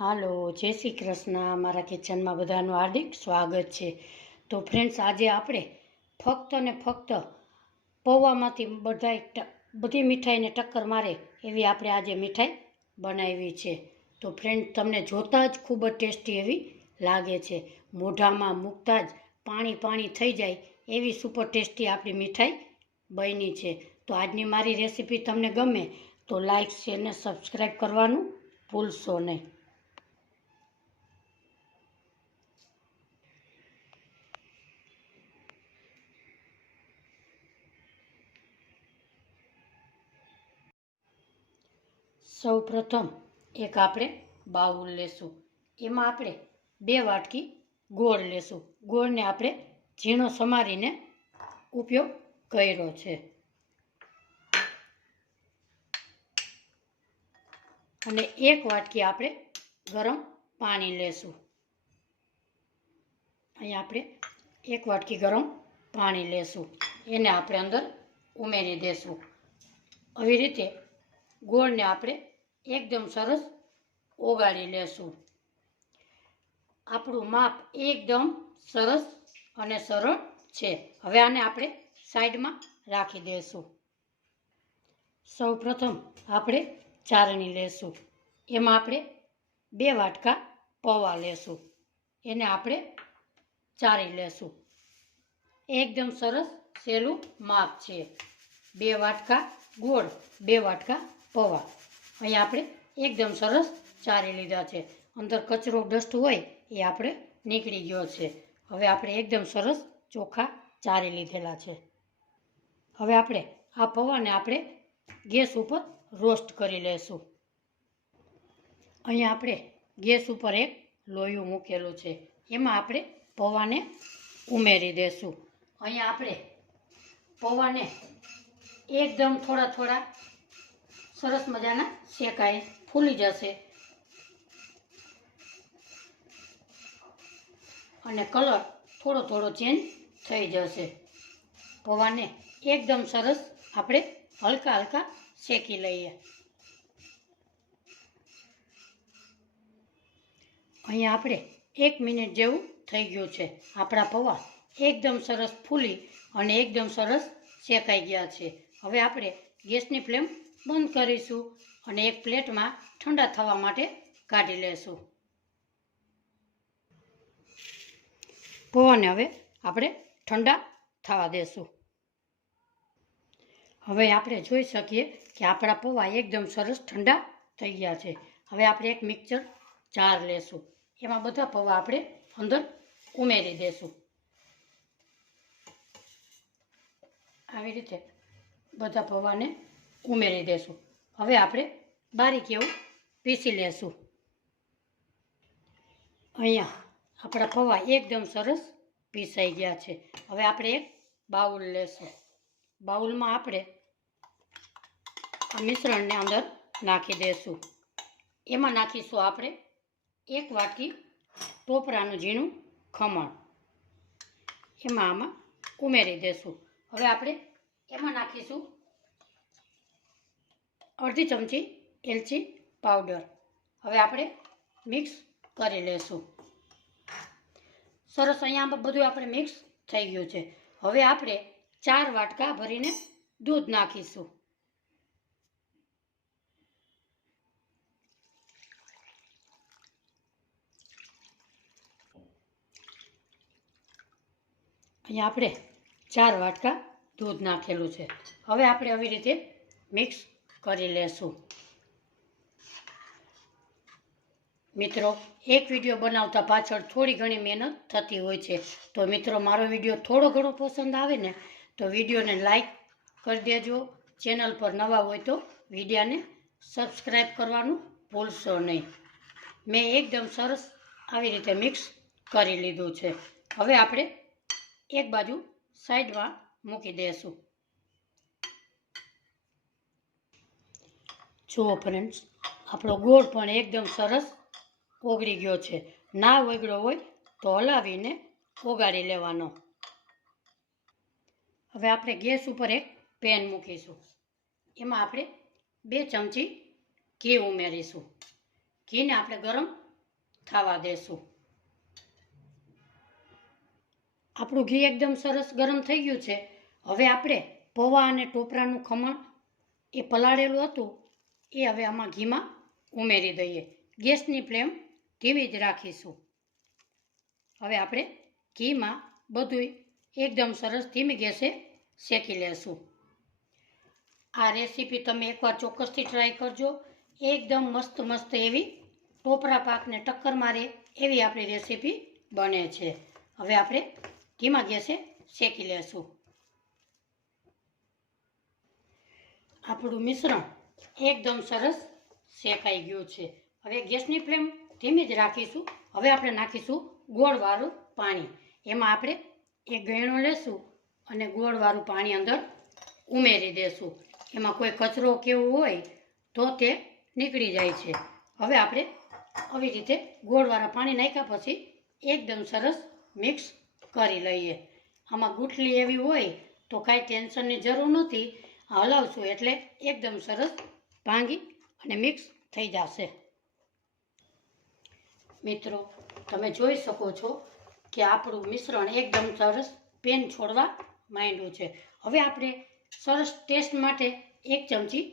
હાલો, જય શ્રી કૃષ્ણ. મારા કિચનમાં બધાનું હાર્દિક સ્વાગત છે. તો ફ્રેન્ડ્સ, આજે આપણે ફક્ત ને ફક્ત પૌવામાંથી બધી મીઠાઈને ટક્કર મારે એવી આપણે આજે મીઠાઈ બનાવી છે. તો ફ્રેન્ડ, તમને જોતાં જ ખૂબ જ ટેસ્ટી એવી લાગે છે. મોઢામાં મૂકતાં જ પાણી થઈ જાય એવી સુપર ટેસ્ટી આપણી મીઠાઈ બની છે. તો આજની મારી રેસીપી તમને ગમે તો લાઈક, શેર ને સબસ્ક્રાઈબ કરવાનું ભૂલશો નહીં. સૌ પ્રથમ એક આપણે બાઉલ લેશું. એમાં આપણે 2 વાટકી ગોળ લેશું. ગોળને આપણે ઝીણો સમારીને ઉપયોગ કર્યો છે. અને 1 વાટકી આપણે ગરમ પાણી લેશું. અહીંયા આપણે 1 વાટકી ગરમ પાણી લેશું. એને આપણે અંદર ઉમેરી દેશું. આવી રીતે ગોળને આપણે એકદમ સરસ ઓગાળી લેશું. આપણું માપ એકદમ સરસ અને સરળ છે. હવે આને આપણે સાઈડમાં રાખી દઈશું. સૌ પ્રથમ આપણે ચાળણી લેશું. એમાં આપણે 2 વાટકા પૌવા લેશું. એને આપણે ચાળી લેશું. એકદમ સરસ સહેલું માપ છે. 2 વાટકા ગોળ, 2 વાટકા પૌવા. અહીંયા આપણે એકદમ સરસ ચાળી લીધા છે. અંદર કચરો ડસ્ટ હોય એ આપણે નીકળી ગયો છે. હવે આપણે એકદમ સરસ ચોખ્ખા ચાળી લીધેલા છે. હવે આપણે આ પૌવાને આપણે ગેસ ઉપર રોસ્ટ કરી લેશું. અહીંયા આપણે ગેસ ઉપર એક લોયું મૂકેલું છે. એમાં આપણે પૌવાને ઉમેરી દેશું. અહીંયા આપણે પૌવાને એકદમ થોડા સરસ મજાના શેકાય, ફૂલી જશે અને કલર થોડો ચેન્જ થઈ જશે. પૌવાને એકદમ સરસ આપણે હલકા શેકી લઈએ. અહીંયા આપણે 1 મિનિટ જેવું થઈ ગયું છે. આપણા પૌવા એકદમ સરસ ફૂલી અને એકદમ સરસ શેકાઈ ગયા છે. હવે આપણે ગેસની ફ્લેમ બંધ કરીશું અને એક પ્લેટમાં ઠંડા થવા માટે કાઢી લેશું. પૌવાને હવે આપણે ઠંડા થવા દેશું. હવે આપણે જોઈ શકીએ કે આપણા પૌવા એકદમ સરસ ઠંડા થઈ ગયા છે. હવે આપણે એક મિક્સર જાર લેશું. એમાં બધા પૌવા આપણે અંદર ઉમેરી દેશું. આવી રીતે બધા પૌવાને ઉમેરી દેશું. હવે આપણે બારીક એવું પીસી લેશું. અહીંયા આપણા પૌવા એકદમ સરસ પીસાઈ ગયા છે. હવે આપણે એક બાઉલ લેશું. બાઉલમાં આપણે આ મિશ્રણને અંદર નાખી દઈશું. એમાં નાખીશું આપણે 1 વાટકી ટોપરાનું ઝીણું ખમણ. આમાં ઉમેરી દઈશું. હવે આપણે એમાં નાખીશું અડધી ચમચી એલચી પાવડર. હવે આપણે મિક્સ કરી લેશું. સરસ અહીંયા બધું આપણે મિક્સ થઈ ગયું છે. હવે આપણે 4 વાટકા ભરીને દૂધ નાખીશું. અહીંયા આપણે 4 વાટકા દૂધ નાખેલું છે. હવે આપણે આવી રીતે મિક્સ કરી લેશું. મિત્રો, એક વિડીયો બનાવતા પાછળ થોડી ઘણી મહેનત થતી હોય છે. તો મિત્રો, મારો વિડીયો થોડો ઘણો પસંદ આવે ને તો વિડીયોને લાઈક કરી દેજો. ચેનલ પર નવા હોય તો વિડીયોને સબસ્ક્રાઈબ કરવાનું ભૂલશો નહીં. મેં એકદમ સરસ આવી રીતે મિક્સ કરી લીધું છે. હવે આપણે એક બાજુ સાઈડમાં મૂકી દઈશું. જુઓ ફ્રેન્ડ્સ, આપણો ગોળ પણ એકદમ સરસ ઓગળી ગયો છે. ના ઓગળ્યો હોય તો હલાવીને ઓગાળી લેવાનો. હવે આપણે ગેસ ઉપર એક પેન મૂકીશું. એમાં આપણે 2 ચમચી ઘી ઉમેરીશું. ઘીને આપણે ગરમ થવા દેશું. આપણું ઘી એકદમ સરસ ગરમ થઈ ગયું છે. હવે આપણે પૌવા અને ટોપરાનું ખમણ એ પલાળેલું હતું એ હવે આમાં ઘીમાં ઉમેરી દઈએ. ગેસની ફ્લેમ ધીમી જ રાખીશું. હવે આપણે ઘીમાં બધું એકદમ સરસ ધીમી ગેસે શેકી લેશું. આ રેસીપી તમે એકવાર ચોક્કસથી ટ્રાય કરજો. એકદમ મસ્ત એવી ટોપરા પાકને ટક્કર મારે એવી આપણી રેસીપી બને છે. હવે આપણે ધીમા ગેસે શેકી લેશું. આપણું મિશ્રણ એકદમ સરસ શેકાઈ ગયું છે. હવે ગેસની ફ્લેમ ધીમી જ રાખીશું. હવે આપણે નાખીશું ગોળવાળું પાણી. એમાં આપણે એક ગળણો લેશું અને ગોળવાળું પાણી અંદર ઉમેરી દેશું. એમાં કોઈ કચરો કેવું હોય તો તે નીકળી જાય છે. હવે આપણે આવી રીતે ગોળવાળા પાણી નાખ્યા પછી એકદમ સરસ મિક્સ કરી લઈએ. આમાં ગુઠલી એવી હોય તો કાંઈ ટેન્શનની જરૂર નથી. હલાવશું એટલે એકદમ સરસ ભાંગી અને મિક્સ થઈ જશે. મિત્રો, તમે જોઈ શકો છો કે આપણું મિશ્રણ એકદમ સરસ પેન છોડવા માંડ્યું છે. હવે આપણે સરસ ટેસ્ટ માટે 1 ચમચી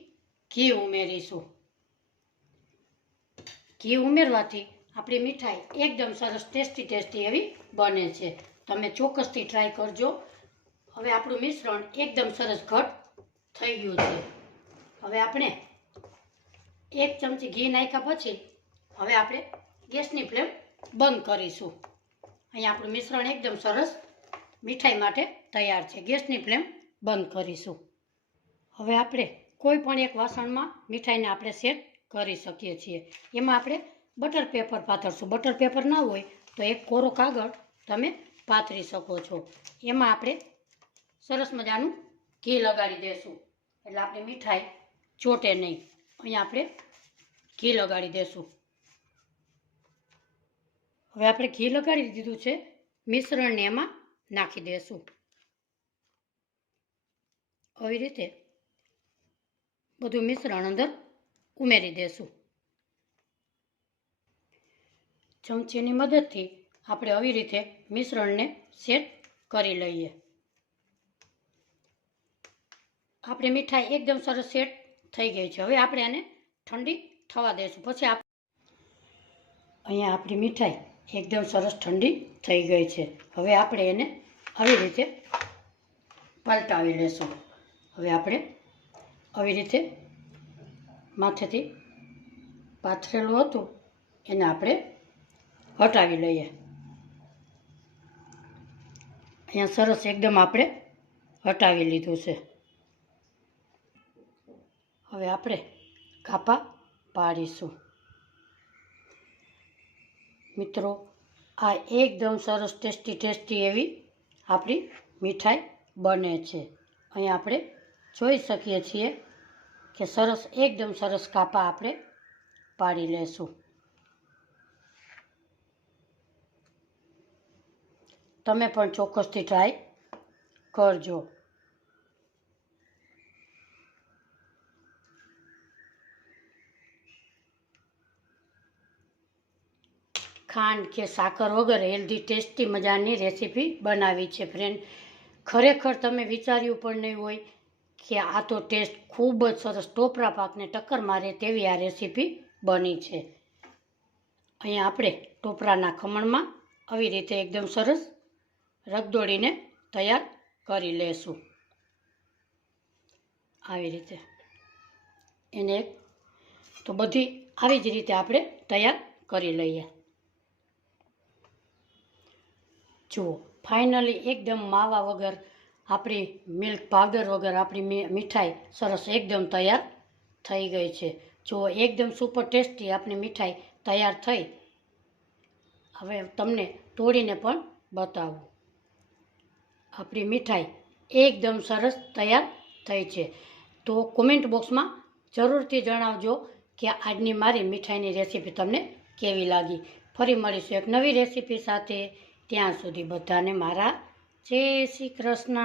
ઘી ઉમેરીશું. ઘી ઉમેરવાથી આપણી મીઠાઈ એકદમ સરસ ટેસ્ટી એવી બને છે. તમે ચોક્કસથી ટ્રાય કરજો. હવે આપણું મિશ્રણ એકદમ સરસ ઘટ થઈ ગયું છે. હવે આપણે 1 ચમચી ઘી નાખ્યા પછી હવે આપણે ગેસની ફ્લેમ બંધ કરીશું. અહીંયા આપણું મિશ્રણ એકદમ સરસ મીઠાઈ માટે તૈયાર છે. ગેસની ફ્લેમ બંધ કરીશું. હવે આપણે કોઈ પણ એક વાસણમાં મીઠાઈને આપણે સેટ કરી શકીએ છીએ. એમાં આપણે બટર પેપર પાથરશું. બટર પેપર ના હોય તો એક કોરો કાગળ તમે પાથરી શકો છો. એમાં આપણે સરસ મજાનું ઘી લગાડી દેશું એટલે આપણી મીઠાઈ ચોટે નહીં. અહીંયા આપણે ઘી લગાડી દેશું. હવે આપણે ઘી લગાડી દીધું છે. મિશ્રણને એમાં નાખી દેશું. આવી રીતે બધું મિશ્રણ અંદર ઉમેરી દેશું. ચમચીની મદદથી આપણે આવી રીતે મિશ્રણને સેટ કરી લઈએ. આપણી મીઠાઈ એકદમ સરસ સેટ થઈ ગઈ છે. હવે આપણે આને ઠંડી થવા દઈશું. પછી અહીંયા આપણી મીઠાઈ એકદમ સરસ ઠંડી થઈ ગઈ છે. હવે આપણે એને આવી રીતે પલટાવી લેશું. હવે આપણે આવી રીતે માથેથી પાથરેલું હતું એને આપણે હટાવી લઈએ. અહીંયા સરસ એકદમ આપણે હટાવી લીધું છે. હવે આપણે કાપા પાડીશું. મિત્રો, આ એકદમ સરસ ટેસ્ટી એવી આપણી મીઠાઈ બને છે. અહીં આપણે જોઈ શકીએ છીએ કે સરસ એકદમ સરસ કાપા આપણે પાડી લેશું. તમે પણ ચોક્કસથી ટ્રાય કરજો. ખાંડ કે સાકર વગર હેલ્ધી ટેસ્ટી મજાની રેસીપી બનાવી છે ફ્રેન્ડ. ખરેખર તમે વિચાર્યું પણ નહીં હોય કે આ તો ટેસ્ટ ખૂબ જ સરસ ટોપરા પાકને ટક્કર મારે તેવી આ રેસીપી બની છે. અહીંયા આપણે ટોપરાના ખમણમાં આવી રીતે એકદમ સરસ રગદોળીને તૈયાર કરી લેશું. આવી રીતે એને તો બધી આવી જ રીતે આપણે તૈયાર કરી લઈએ. જુઓ, ફાઇનલી એકદમ માવા વગર આપણી મિલ્ક પાવડર વગર આપણી મીઠાઈ સરસ એકદમ તૈયાર થઈ ગઈ છે. જુઓ, એકદમ સુપર ટેસ્ટી આપણી મીઠાઈ તૈયાર થઈ. હવે તમને તોડીને પણ બતાવું. આપણી મીઠાઈ એકદમ સરસ તૈયાર થઈ છે. તો કોમેન્ટ બોક્સમાં જરૂરથી જણાવજો કે આજની મારી મીઠાઈની રેસીપી તમને કેવી લાગી. ફરી મળીશું એક નવી રેસીપી સાથે. ત્યાં સુધી બધાને મારા જય શ્રી કૃષ્ણ.